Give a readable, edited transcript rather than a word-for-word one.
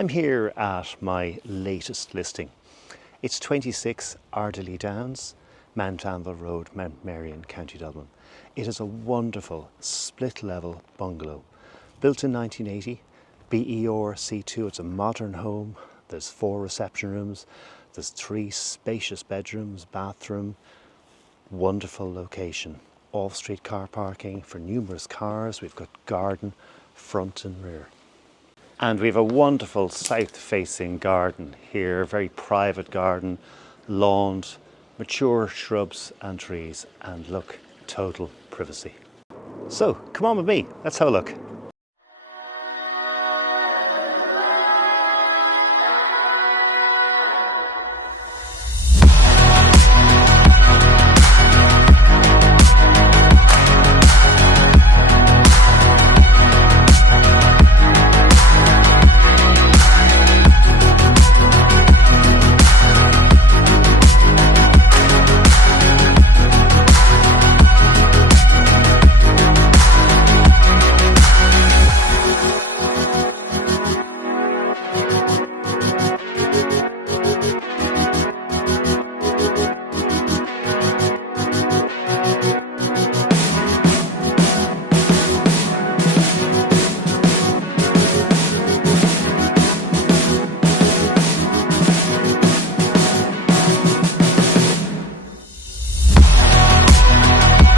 I'm here at my latest listing. It's 26 Ardilea Downs, Mount Anville Road, Mount Merrion, County Dublin. It is a wonderful split-level bungalow, built in 1980, BER C2. It's a modern home. There's 4 reception rooms, there's 3 spacious bedrooms, bathroom, wonderful location. Off-street car parking for numerous cars. We've got garden, front and rear. And we have a wonderful south-facing garden here, very private garden, lawned, mature shrubs and trees, and look, total privacy. So come on with me, let's have a look.